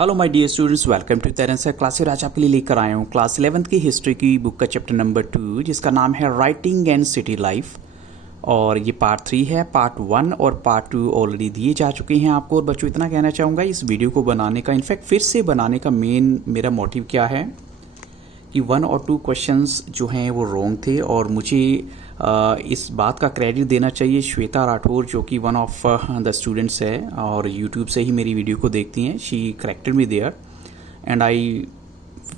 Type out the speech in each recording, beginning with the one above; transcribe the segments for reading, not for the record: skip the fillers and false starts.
Hello my dear students, welcome to Terence class. आज आपके लिए लेकर आया हूँ क्लास 11th की हिस्ट्री की बुक का चैप्टर नंबर 2, जिसका नाम है राइटिंग एंड सिटी लाइफ। और ये पार्ट 3 है। पार्ट 1 और पार्ट 2 ऑलरेडी दिए जा चुके हैं आपको। और बच्चों, इतना कहना चाहूँगा, इस वीडियो को बनाने का, इनफैक्ट फिर से बनाने का मेरा मोटिव क्या है कि 1 और 2 क्वेश्चंस जो हैं वो रॉन्ग थे। और मुझे इस बात का क्रेडिट देना चाहिए श्वेता राठौर, जो कि वन ऑफ द स्टूडेंट्स है और यूट्यूब से ही मेरी वीडियो को देखती हैं। She corrected me there and I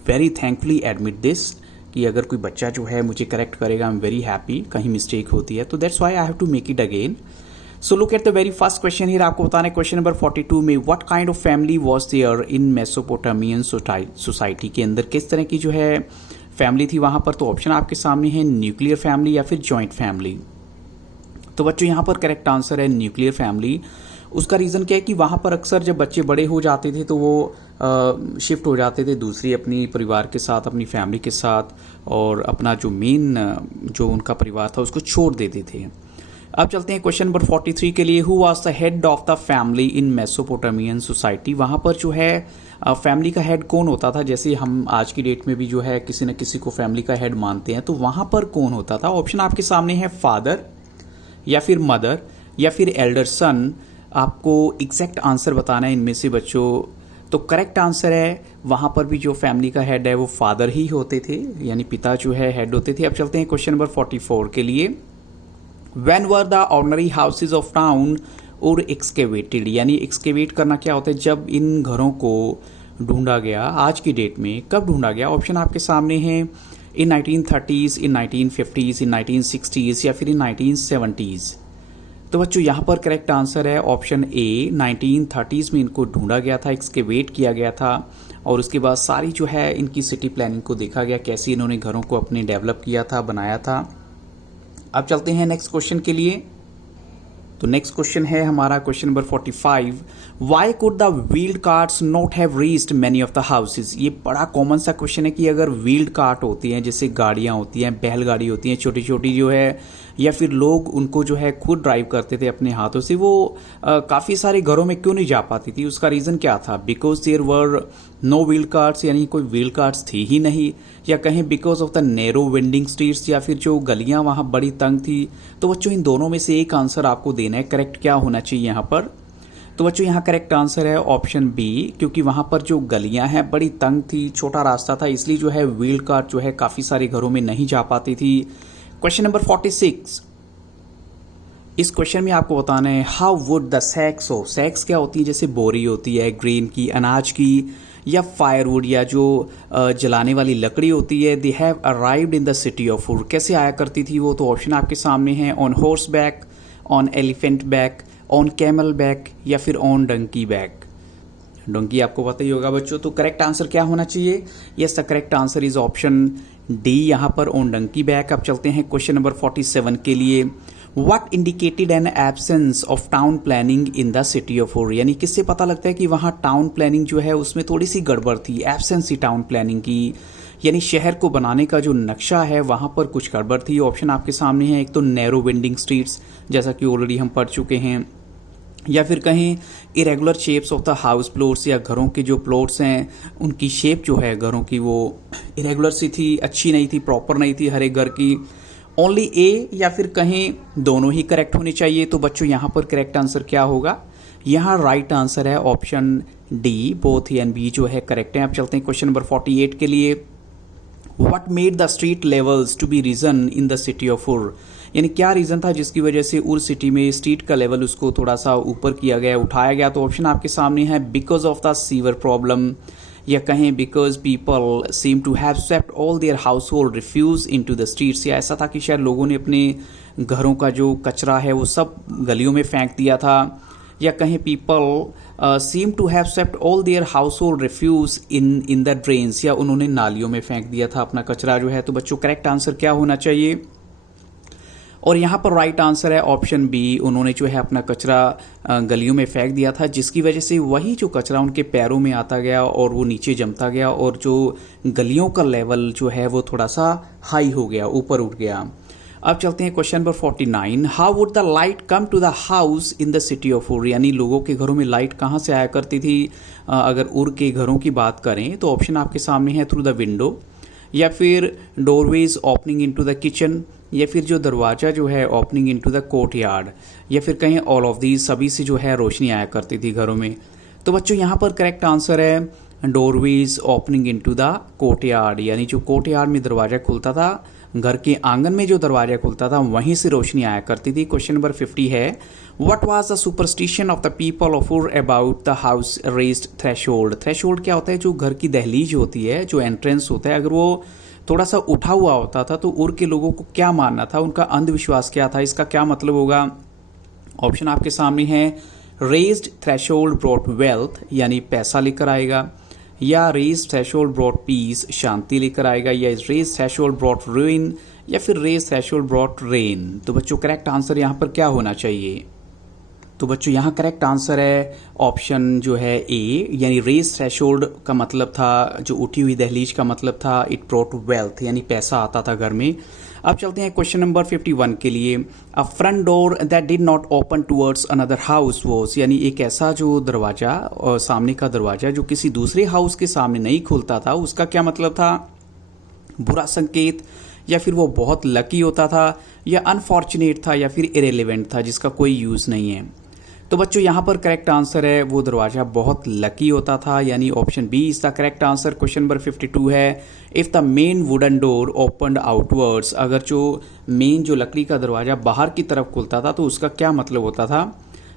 very thankfully admit this कि अगर कोई बच्चा जो है मुझे करेक्ट करेगा, आई एम वेरी हैप्पी। कहीं मिस्टेक होती है तो that's why I have to make it again. So look at the very first question here. आपको बताना है क्वेश्चन नंबर 42 में, what kind of family was there in Mesopotamian society के अंदर किस तरह की जो है फैमिली थी वहाँ पर। तो ऑप्शन आपके सामने है, न्यूक्लियर फैमिली या फिर जॉइंट फैमिली। तो बच्चों यहाँ पर करेक्ट आंसर है न्यूक्लियर फैमिली। उसका रीज़न क्या है कि वहाँ पर अक्सर जब बच्चे बड़े हो जाते थे तो वो शिफ्ट हो जाते थे दूसरी अपनी परिवार के साथ, अपनी फैमिली के साथ, और अपना जो मेन जो उनका परिवार था उसको छोड़ देते थे। अब चलते हैं क्वेश्चन नंबर 43 के लिए। Who was the head of the family in Mesopotamian society. वहाँ पर जो है फैमिली का हेड कौन होता था। जैसे हम आज की डेट में भी जो है किसी न किसी को फैमिली का हेड मानते हैं, तो वहाँ पर कौन होता था। ऑप्शन आपके सामने है, फादर या फिर मदर या फिर एल्डर सन। आपको एग्जैक्ट आंसर बताना है इनमें से बच्चों। तो करेक्ट आंसर है, वहाँ पर भी जो फैमिली का हेड है वो फादर ही होते थे, यानी पिता जो है हेड होते थे। अब चलते हैं क्वेश्चन नंबर 44 के लिए। When were the ordinary houses of town और एक्सकेवेटेड, यानी एक्सकेवेट करना क्या होता है, जब इन घरों को ढूंढा गया। आज की डेट में कब ढूंढा गया। ऑप्शन आपके सामने हैं, इन 1930s, इन 1950s, इन 1960s या फिर इन 1970s। तो बच्चों यहाँ पर करेक्ट आंसर है ऑप्शन ए, 1930s में इनको ढूंढा गया था, एक्सकेवेट किया गया था। और उसके बाद सारी जो है इनकी सिटी प्लानिंग को देखा गया, कैसे इन्होंने घरों को अपने डेवलप किया था, बनाया था। अब चलते हैं नेक्स्ट क्वेश्चन के लिए। तो नेक्स्ट क्वेश्चन है हमारा question number 45। Y could the wheeled carts not have reached many of the houses. ये बड़ा कॉमन सा क्वेश्चन है कि अगर व्हील्ड कार्ट होती हैं, जैसे गाड़ियाँ होती हैं, बैलगाड़ी होती हैं छोटी छोटी जो है, या फिर लोग उनको जो है खुद ड्राइव करते थे अपने हाथों से, वो काफ़ी सारे घरों में क्यों नहीं जा पाती थी। उसका रीज़न क्या था। Because there were no wheeled carts, यानी कोई व्हील्ड कार्ट्स थी ही नहीं, या कहें because of the narrow vending streets, या फिर जो गलियां वहाँ बड़ी तंग थी। तो बच्चों इन दोनों में से एक आंसर आपको देना है। करेक्ट क्या होना चाहिए यहाँ पर। तो बच्चों यहाँ करेक्ट आंसर है ऑप्शन बी, क्योंकि वहाँ पर जो गलियां हैं बड़ी तंग थी, छोटा रास्ता था, इसलिए जो है व्हील्ड कार्ट जो है काफ़ी सारे घरों में नहीं जा पाती थी। Question number 46। इस क्वेश्चन में आपको बताना है, हाउ वुड द सैक्स हो। सैक्स क्या होती है, जैसे बोरी होती है ग्रेन की, अनाज की, या फायरवुड, या जो जलाने वाली लकड़ी होती है। They have arrived in the city of would. कैसे आया करती थी वो। तो ऑप्शन आपके सामने हैं, on horse back, on elephant back, on camel back, या फिर ऑन डंकी बैक। डंकी आपको पता ही होगा बच्चों। तो करेक्ट आंसर क्या होना चाहिए। Yes, the correct answer is option D, यहाँ पर ऑन डंकी बैक। अब चलते हैं क्वेश्चन नंबर 47 के लिए। What indicated an absence of town planning in the city of Ur। यानी किससे पता लगता है कि वहाँ टाउन प्लानिंग जो है उसमें थोड़ी सी गड़बड़ थी, एब्सेंस थी टाउन प्लानिंग की, यानी शहर को बनाने का जो नक्शा है वहाँ पर कुछ गड़बड़ थी। ऑप्शन आपके सामने है, एक तो नैरो वेंडिंग स्ट्रीट्स, जैसा कि ऑलरेडी हम पढ़ चुके हैं, या फिर कहीं irregular shapes of the house plots, या घरों के जो प्लॉट्स हैं उनकी शेप जो है घरों की वो इरेगुलर सी थी, अच्छी नहीं थी, प्रॉपर नहीं थी हर एक घर की। ओनली ए या फिर कहीं दोनों ही करेक्ट होने चाहिए। तो बच्चों यहाँ पर करेक्ट आंसर क्या होगा। यहाँ राइट आंसर है option D, both A and B जो है करेक्ट है। अब चलते हैं क्वेश्चन नंबर 48 के लिए। What made the street levels to be risen in the city of Ur. यानी क्या रीज़न था जिसकी वजह से उर सिटी में स्ट्रीट का लेवल उसको थोड़ा सा ऊपर किया गया, उठाया गया। तो ऑप्शन आपके सामने है, because of the sewer problem, या कहें because people seem to have swept all their household refuse into the द स्ट्रीट्स। या ऐसा था कि शायद लोगों ने अपने घरों का जो कचरा है वो सब गलियों में फेंक दिया था, या कहें people seem to have swept all their household refuse in the drains, या उन्होंने नालियों में फेंक दिया था अपना कचरा जो है। तो बच्चों करेक्ट आंसर क्या होना चाहिए। और यहाँ पर राइट आंसर है ऑप्शन बी, उन्होंने जो है अपना कचरा गलियों में फेंक दिया था, जिसकी वजह से वही जो कचरा उनके पैरों में आता गया और वो नीचे जमता गया, और जो गलियों का लेवल जो है वो थोड़ा सा हाई हो गया, ऊपर उठ गया। अब चलते हैं question number 49। How would the light come to the house in the city of Ur, यानी लोगों के घरों में लाइट कहाँ से आया करती थी अगर उर के घरों की बात करें तो ऑप्शन आपके सामने है थ्रू द विंडो, या फिर doorways opening into the kitchen, या फिर जो दरवाज़ा जो है opening into the court yard, या फिर कहीं ऑल ऑफ दीज, सभी से जो है रोशनी आया करती थी घरों में। तो बच्चों यहाँ पर करेक्ट आंसर है doorways opening into the court yard, यानी जो कोर्ट यार्ड में दरवाज़ा खुलता था, घर के आंगन में जो दरवाज़ा खुलता था वहीं से रोशनी आया करती थी। क्वेश्चन नंबर 50 है what was the superstition of the people of Ur about the house raised threshold. Threshold क्या होता है? जो घर की दहलीज होती है, जो एंट्रेंस होता है, अगर वो थोड़ा सा उठा हुआ होता था तो उर के लोगों को क्या मानना था, उनका अंधविश्वास क्या था, इसका क्या मतलब होगा? ऑप्शन आपके सामने है रेज्ड थ्रेशोल्ड ब्रॉट वेल्थ, यानी पैसा लेकर आएगा, या रेज थ्रेशोल्ड ब्रॉट पीस, शांति लेकर आएगा, या रेज थ्रेशोल्ड ब्रॉट रुइन, या फिर रेज थ्रेशोल्ड ब्रॉट रेन। तो बच्चों करेक्ट आंसर यहाँ पर क्या होना चाहिए? तो बच्चों यहाँ करेक्ट आंसर है ऑप्शन जो है ए, यानी रेज थ्रेशोल्ड का मतलब था, जो उठी हुई दहलीज का मतलब था इट ब्रॉट वेल्थ, यानी पैसा आता था घर में। अब चलते हैं क्वेश्चन नंबर 51 के लिए। A front door that did not open towards another house was, यानी एक ऐसा जो दरवाजा और सामने का दरवाजा जो किसी दूसरे हाउस के सामने नहीं खुलता था, उसका क्या मतलब था? बुरा संकेत, या फिर वो बहुत लकी होता था, या अनफॉर्चुनेट था, या फिर इरेलीवेंट था जिसका कोई यूज़ नहीं है। तो बच्चों यहाँ पर करेक्ट आंसर है वो दरवाज़ा बहुत लकी होता था, यानी option B is the correct answer. Question number 52 है if the main wooden door opened outwards, अगर जो मेन जो लकड़ी का दरवाज़ा बाहर की तरफ खुलता था तो उसका क्या मतलब होता था?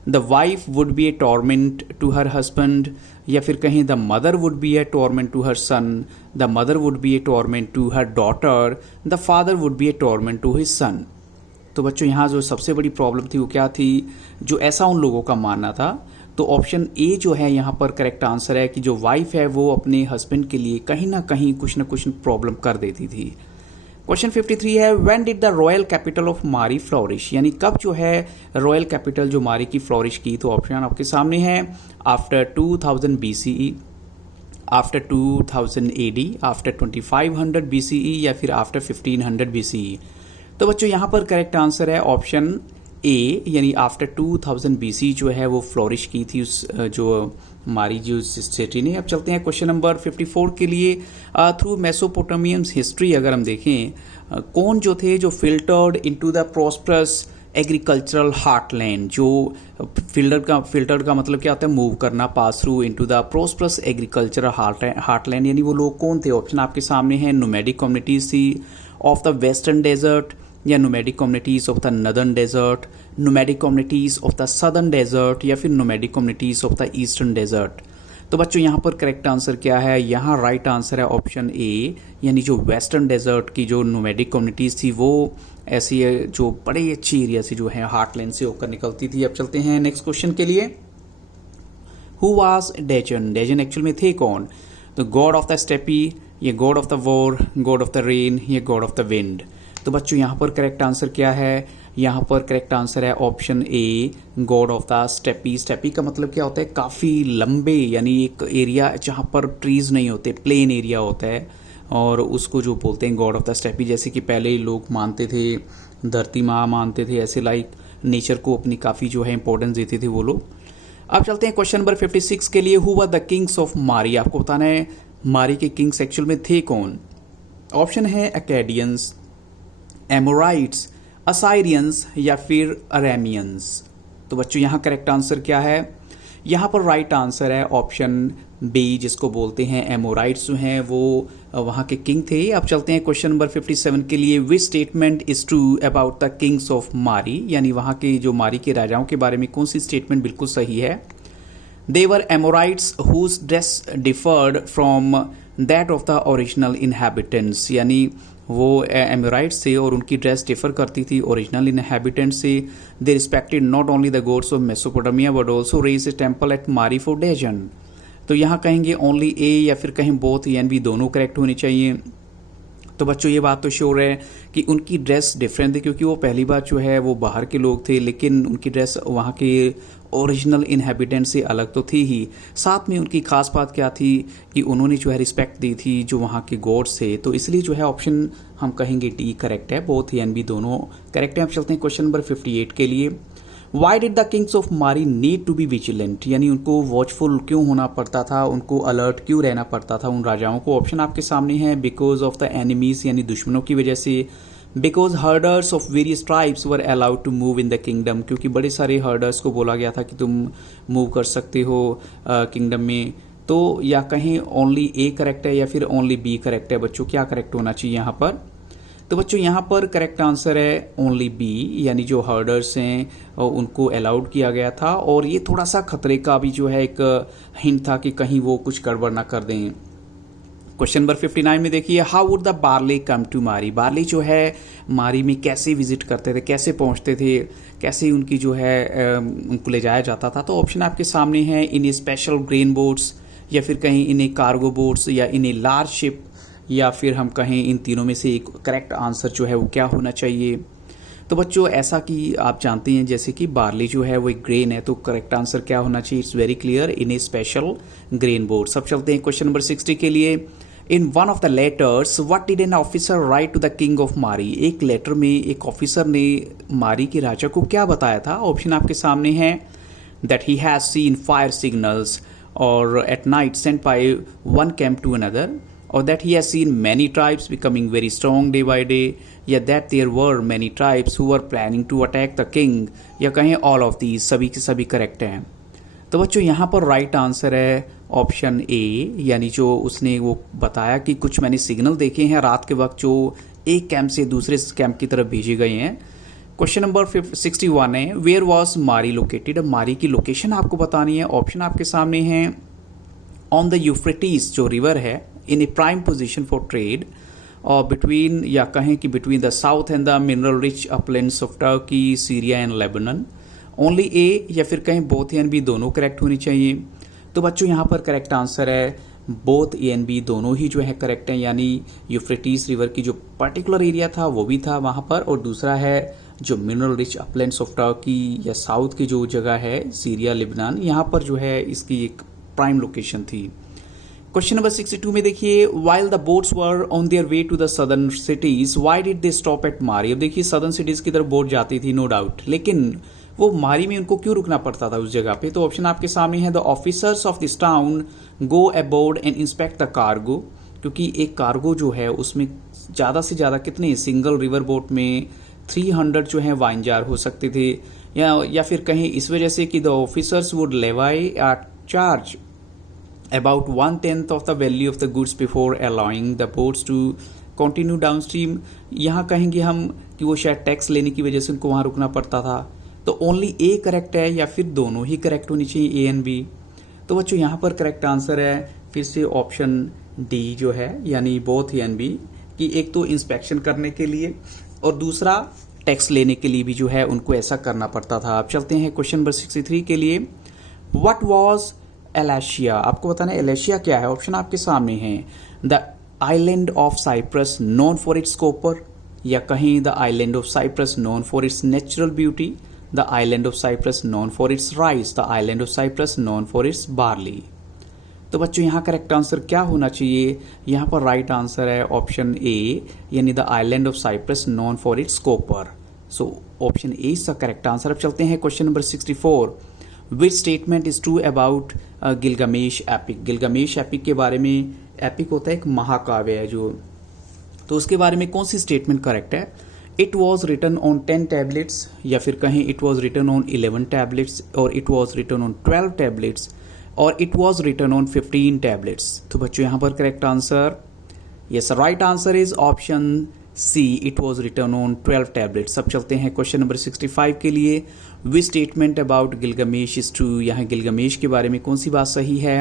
The wife would be a torment to her husband, या फिर कहीं the mother would be a torment to her son, the mother would be a torment to her daughter, the father would be a torment to his son. तो बच्चों यहाँ जो सबसे बड़ी problem थी वो क्या थी, जो ऐसा उन लोगों का मानना था। तो ऑप्शन ए जो है यहाँ पर करेक्ट आंसर है कि जो वाइफ है वो अपने हस्बैंड के लिए कहीं ना कहीं कुछ ना कुछ प्रॉब्लम कर देती थी। क्वेश्चन 53 है when did the royal capital of मारी फ्लोरिश, यानी कब जो है रॉयल कैपिटल जो मारी की फ्लोरिश की। तो ऑप्शन आपके सामने है after 2000 BCE, after 2000 AD, after 2500 BCE, या फिर आफ्टर 1500 BCE। तो बच्चों यहाँ पर करेक्ट आंसर है ऑप्शन ए, यानी आफ्टर 2000 BC जो है वो फ्लोरिश की थी उस जो मारी जो सिटी ने। अब चलते हैं क्वेश्चन नंबर 54 के लिए। थ्रू मेसोपोटामियंस हिस्ट्री अगर हम देखें कौन जो थे जो filtered into the prosperous agricultural heartland, जो फिल्टर्ड का मतलब क्या होता है? मूव करना, pass through into the prosperous agricultural heartland, यानी वो लोग कौन थे? ऑप्शन आपके सामने हैं नोमैडिक कम्युनिटीज थी ऑफ द वेस्टर्न डेजर्ट, या nomadic communities of the northern desert, nomadic communities of the southern desert, या फिर nomadic communities of the eastern desert. तो बच्चों यहाँ पर करेक्ट आंसर क्या है? यहाँ राइट आंसर है ऑप्शन ए, यानी जो वेस्टर्न डेजर्ट की जो नोमैडिक कम्युनिटीज थी वो ऐसी जो बड़े अच्छी एरिया से जो है हार्टलैंड से होकर निकलती थी। अब चलते हैं नेक्स्ट क्वेश्चन के लिए। हु वाज डेजन, डेजन एक्चुअल में थे कौन? तो गॉड ऑफ द स्टेपी, ये God of the war, God of the rain, ये गॉड ऑफ द विंड। तो बच्चों यहाँ पर करेक्ट आंसर क्या है? यहाँ पर करेक्ट आंसर है option A, God of the steppe. Steppe का मतलब क्या होता है? काफ़ी लंबे, यानी एक एरिया जहाँ पर ट्रीज नहीं होते, प्लेन एरिया होता है, और उसको जो बोलते हैं गॉड ऑफ द स्टेपी। जैसे कि पहले ही लोग मानते थे, धरती माँ मानते थे, ऐसे लाइक नेचर को अपनी काफ़ी जो है इंपॉर्टेंस देते थे वो लोग। अब चलते हैं क्वेश्चन नंबर 56 के लिए। Who were the Kings of मारी, आपको बताना है मारी के किंग्स एक्चुअल में थे कौन। ऑप्शन है अकेडियंस, एमोराइट्स, असाइरियंस, या फिर अरेमियंस। तो बच्चों यहाँ करेक्ट आंसर क्या है? यहाँ पर राइट आंसर है ऑप्शन बी, जिसको बोलते हैं एमोराइट्स जो हैं वो वहाँ के किंग थे। अब चलते हैं क्वेश्चन नंबर 57 के लिए। Which statement is true about the Kings of मारी, यानी वहाँ के जो मारी के राजाओं के बारे में कौन सी स्टेटमेंट बिल्कुल सही है? They were Amorites whose dress differed from that of the original inhabitants, यानी वो एमोराइट्स थे और उनकी ड्रेस डिफर करती थी ओरिजिनल इनहेबिटेंट्स से। They respected not only the gods of Mesopotamia but also raise a temple at Mari for Dagan. तो यहाँ कहेंगे ओनली ए, या फिर कहीं बोथ, यानी भी दोनों करेक्ट होनी चाहिए। तो बच्चों ये बात तो श्योर है कि उनकी ड्रेस डिफरेंट थी, क्योंकि वो पहली बार जो है वो बाहर के लोग थे, लेकिन उनकी ड्रेस वहाँ के ओरिजिनल इनहेबिटेंट से अलग तो थी ही। साथ में उनकी खास बात क्या थी कि उन्होंने जो है रिस्पेक्ट दी थी जो वहाँ के गॉड्स थे। तो इसलिए जो है ऑप्शन हम कहेंगे डी करेक्ट है, बोथ ए एंड बी दोनों करेक्ट है। अब चलते हैं क्वेश्चन नंबर 58 के लिए। Why did the Kings of मारी नीड टू बी विजिलेंट, यानी उनको वॉचफुल क्यों होना पड़ता था, उनको अलर्ट क्यों रहना पड़ता था उन राजाओं को। ऑप्शन आपके सामने है, बिकॉज ऑफ द एनिमीज यानी दुश्मनों की वजह से, because herders of various tribes were allowed to move in the kingdom, क्योंकि बड़े सारे हर्डर्स को बोला गया था कि तुम मूव कर सकते हो किंगडम में। तो या कहीं ओनली ए करेक्ट है या फिर ओनली बी करेक्ट है बच्चों, क्या करेक्ट होना चाहिए यहाँ पर। तो बच्चों यहाँ पर करेक्ट आंसर है ओनली बी, यानी जो हर्डर्स हैं उनको अलाउड किया गया था। और ये थोड़ा सा खतरे का भी जो है एक हिंट था कि कहीं वो कुछ गड़बड़ ना कर दें। क्वेश्चन नंबर 59 में देखिए, how would the barley come to Mari, barley जो है मारी में कैसे विजिट करते थे, कैसे पहुंचते थे, कैसे उनकी जो है उनको ले जाया जाता था। तो ऑप्शन आपके सामने है, इन ए स्पेशल ग्रेन बोट्स, या फिर कहीं इन ए कार्गो बोट्स, या इन ए लार्ज शिप, या फिर हम कहें इन तीनों में से एक करेक्ट आंसर जो है वो क्या होना चाहिए। तो बच्चों ऐसा कि आप जानते हैं जैसे कि बार्ली जो है वो एक ग्रेन है, तो करेक्ट आंसर क्या होना चाहिए, it's very clear, in a special grain board. सब चलते हैं क्वेश्चन नंबर 60 के लिए। In one of the letters what did an officer write to the king of Mari, एक लेटर में एक ऑफिसर ने मारी के राजा को क्या बताया था। ऑप्शन आपके सामने है, that he has seen fire signals और at night sent by one camp to another, or that he has seen many tribes becoming very strong day by day, या that there were many tribes who were planning to attack the king, या कहें all of these, सभी के सभी correct हैं। तो बच्चों यहाँ पर राइट आंसर है ऑप्शन ए, यानी जो उसने वो बताया कि कुछ मैंने सिग्नल देखे हैं रात के वक्त जो एक कैंप से दूसरे कैंप की तरफ भेजे गए हैं। क्वेश्चन नंबर 61 है, वेयर वॉज मारी लोकेटेड, मारी की लोकेशन आपको बतानी है। ऑप्शन आपके सामने है, ऑन द यूफ्रेटिस जो रिवर है, in a prime position for trade, or between, या कहें कि between the south and the mineral rich uplands of Turkey, Syria and Lebanon। only A या फिर कहें both A and B दोनों correct होनी चाहिए। तो बच्चों यहाँ पर करेक्ट आंसर है both A and B दोनों ही जो है करेक्ट हैं, यानी यूफ्रेटिस रिवर की जो पर्टिकुलर एरिया था वो भी था वहाँ पर, और दूसरा है जो mineral rich Uplands of Turkey या साउथ की जो जगह है सीरिया लेबनान, यहाँ पर जो है इसकी एक प्राइम लोकेशन थी। क्वेश्चन नंबर 62 में देखिए, while the boats were on their way to the southern cities why did they stop at Mari. अब देखिए सदर्न सिटीज की तरफ बोट जाती थी नो डाउट, लेकिन वो मारी में उनको क्यों रुकना पड़ता था उस जगह पे। तो ऑप्शन आपके सामने है, the officers of this town go aboard and inspect the cargo, क्योंकि एक कार्गो जो है उसमें ज़्यादा से ज़्यादा कितने सिंगल रिवर बोट में 300 जो है वाइन जार हो सकते थे, या फिर कहीं इस वजह से कि the officers would लेवाई charge about 1/10 of the value of the goods before allowing the boats to continue downstream। यहाँ कहेंगे हम कि वो शायद टैक्स लेने की वजह से उनको वहाँ रुकना पड़ता था। तो ओनली ए करेक्ट है या फिर दोनों ही करेक्ट होनी चाहिए, ए एंड बी। तो बच्चों यहाँ पर करेक्ट आंसर है फिर से ऑप्शन डी जो है, यानी बोथ ए एंड बी, कि एक तो इंस्पेक्शन करने के लिए और दूसरा टैक्स लेने के लिए भी जो है उनको ऐसा करना पड़ता था। अब चलते हैं क्वेश्चन नंबर 63 के लिए। व्हाट वाज एलेशिया, आपको बताना है एलेशिया क्या है। ऑप्शन आपके सामने हैं, the island of Cyprus known for its copper, या कहीं the island of Cyprus known for its natural beauty, the island of Cyprus known for its rice, the island of Cyprus known for its barley. तो बच्चों यहाँ correct answer क्या होना चाहिए, यहाँ पर राइट आंसर है ऑप्शन ए, यानी the island of Cyprus known for its copper. So option A is the correct answer. अब चलते हैं question number 64, which statement is true about Gilgamesh epic. Gilgamesh epic के बारे में, एपिक होता है एक महाकाव्य है जो, तो उसके बारे में कौन सी स्टेटमेंट करेक्ट है। It was written on 10 tablets, या फिर कहें it was written on 11 tablets, और it was written on 12 tablets, और it was written on 15 tablets. तो बच्चों यहाँ पर correct answer, yes right answer is option C, it was written on 12 tablets. अब चलते हैं क्वेश्चन नंबर 65 के लिए। Which statement about Gilgamesh is true, यहाँ गिलगामेश के बारे में कौन सी बात सही है।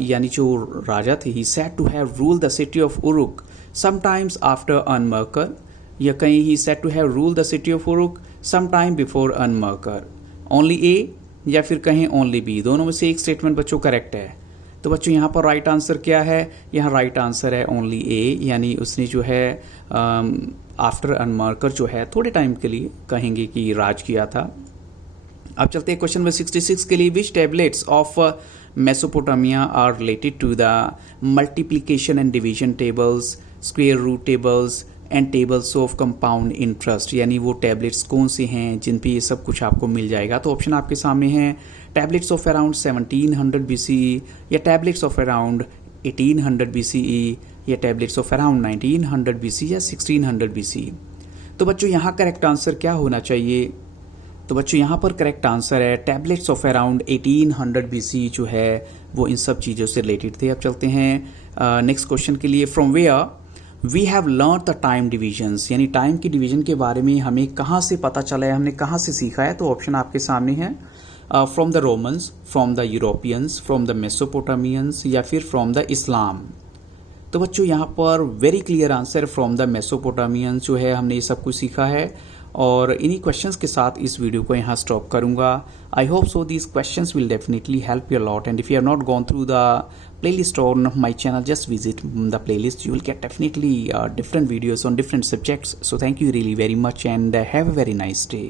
यानी जो राजा थे, he said to have rule the city of Uruk sometimes after Enmerkar, या कहीं he said to have rule the city of Uruk sometime before Enmerkar. Only A या फिर कहें ओनली बी, दोनों में से एक स्टेटमेंट बच्चों करेक्ट है। तो बच्चों यहाँ पर राइट आंसर क्या है, यहाँ राइट आंसर है ओनली ए, यानी उसने जो है आफ्टर अनमार्कर जो है थोड़े टाइम के लिए कहेंगे कि राज किया था। अब चलते हैं क्वेश्चन नंबर 66 के लिए। Which tablets of Mesopotamia are related to the multiplication and division tables, square root tables and tables of compound interest, यानी वो टैबलेट्स कौन से हैं जिन पे ये सब कुछ आपको मिल जाएगा। तो ऑप्शन आपके सामने हैं टैबलेट्स ऑफ अराउंड 1700 BCE, या टैबलेट्स ऑफ अराउंड 1800 BCE, या टैबलेट्स ऑफ अराउंड 1900 BCE या 1600 BCE। तो बच्चों यहाँ करेक्ट आंसर क्या होना चाहिए, तो बच्चों यहाँ पर करेक्ट आंसर है टैबलेट्स ऑफ अराउंड 1800 BCE जो है वो इन सब चीज़ों से रिलेटेड थे। अब चलते हैं नेक्स्ट क्वेश्चन के लिए। From where we have learn the time divisions, यानी टाइम की डिवीजन के बारे में हमें कहाँ से पता चला है, हमने कहाँ से सीखा है। तो ऑप्शन आपके सामने है from the Romans, from the Europeans, from the मेसोपोटामियंस, या फिर फ्रॉम द इस्लाम। तो बच्चों यहाँ पर very clear answer from the मेसोपोटामियंस जो है, हमने ये सब कुछ सीखा है। और इन्हीं क्वेश्चंस के साथ इस वीडियो को यहाँ स्टॉप करूँगा। I hope so these questions will definitely help you lot, and if you have not gone through the playlist on my channel, just visit the playlist. You will get definitely different videos on different subjects. So thank you really very much, and have a very nice day.